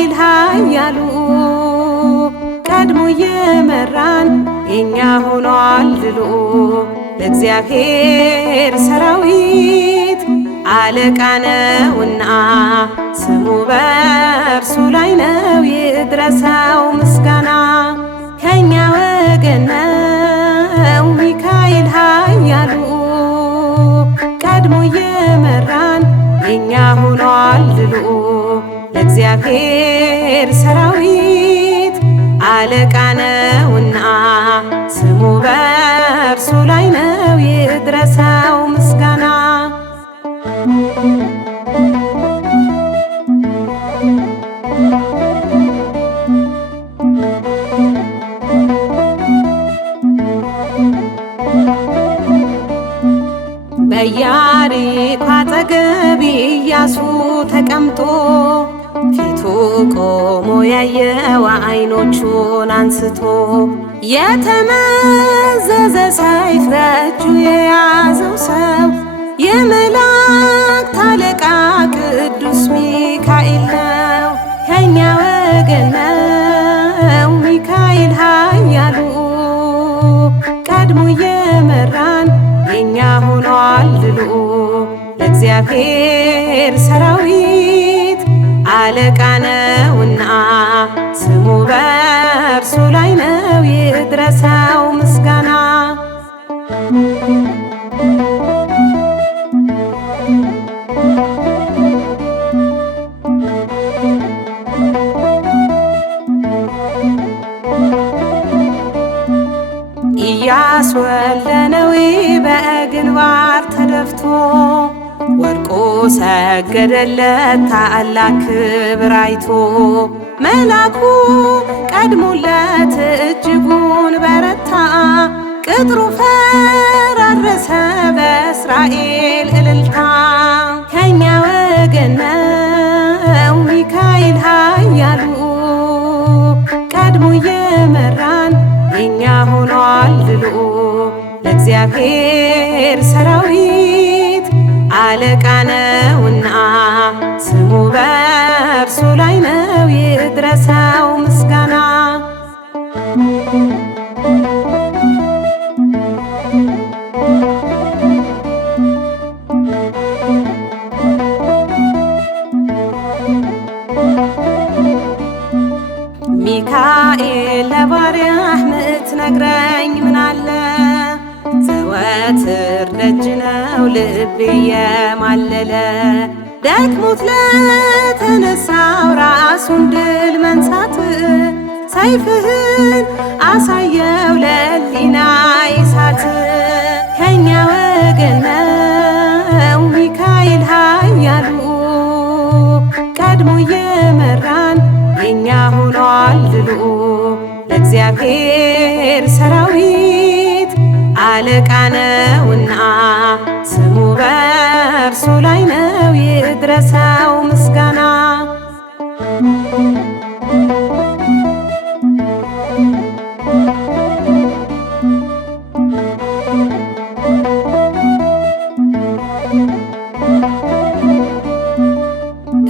ሚካኤል ኃያሉ ቀድሞ የመራን የኛ ሆኗል ድሉ። ለእግዚአብሔር ሰራዊት አለቃ ነውና ስሙ በእርሱ ላይ ነው ይድረሰው ምስጋና። ከኛ ወገን ነው ሚካኤል ኃያሉ ቀድሞ የመራን የኛ ሆኗል ድሉ። ለእግዚአብሔር ሰራዊት አለቃ ነውና ስሙ በእርሱ ላይ ነው ይድረሰው ምስጋና። በኢያሪኮ አጠገብ ኢያሱ ተቀምጦ ፊቱ ቆሞ ያየው ዓይኖቹን አንስቶ የተመዘዘ ሰይፍ በእጁ የያዘው ሰው የመላእክት አለቃ ቅዱስ ሚካኤል ነው። ከኛ ወገን ነው ሚካኤል ኃያሉ ቀድሞ የመራን የኛ ሆኗል ድሉ። ለእግዚአብሔር ሰራዊት አለቃ ነውና ስሙ በእርሱ ላይ ነው ይድረሰው ምስጋና። ኢያሱ ወልደ ነዌ በግንባር ተደፍቶ ወድቆ ሰገደለት ታላቅ ክብር አይቶ። መላኩ ቀድሞለት እጅጉን በረታ ቅጥሩ ፈራረሰ በእስራኤል እልልታ። ከኛ ወገን ነው ሚካኤል ኃያሉ ቀድሞ የመራን የኛ ሆኗል ድሉ። ለእግዚአብሔር ሰራዊት አለቃ ነውና ስሙ በእርሱ ላይ ነው ይድረሰው ምስጋና። ሚካኤል ለባሪያህ ምትነግረኝ ምናለ ዘወትር ደጅ ነው ልቤ የማለለ። ደክሞት ለተነሳው ራሱን ድል መንሳት ሰይፍህን አሳየው ለሕሊናዬ እሳት። ከኛ ወገን ነው ሚካኤል ኃያሉ ቀድሞ የመራን የኛ ሆኗል ድሉ። ለእግዚአብሔር ሰራዊት አለቃ ነውና ስሙ በእርሱ ላይ ነው ይድረሰው ምስጋና።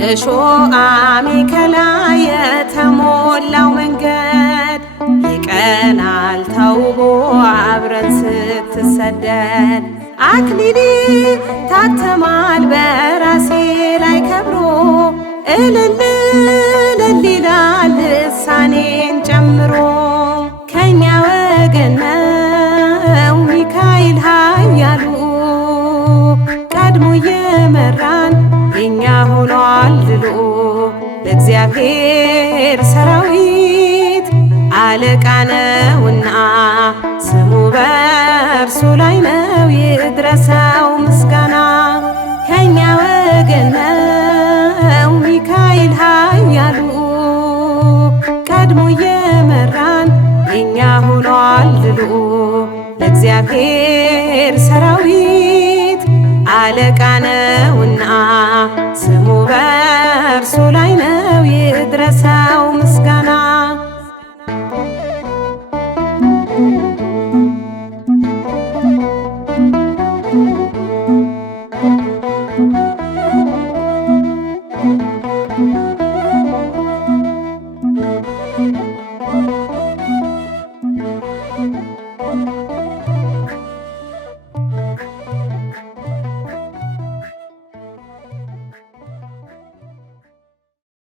እሾህ አሜከላ የተሞላው መንገድ ይቀናል ተውቦ አብረን ስትሰደድ። አክሊሌ ታተማል በራሴ ላይ ከብሮ እልል እልል ይላል ልሳኔን ጨምሮ። ከኛ ወገን ነው ሚካኤል ኃያሉ ቀድሞ የመራን የኛ ሆኗል ድሉ። ለእግዚአብሔር ሰራዊት አለቃ ነውና ስሙ በእርሱ ላይ ነው ይድረሰው ምስጋና። ከኛ ወገን ነው ሚካኤል ኃያሉ ቀድሞ የመራን የኛ ሆኗል ድሉ። ለእግዚአብሔር ሰራዊት አለቃ ነውና ስሙ በእርሱ ላይ ነው ይድረሰው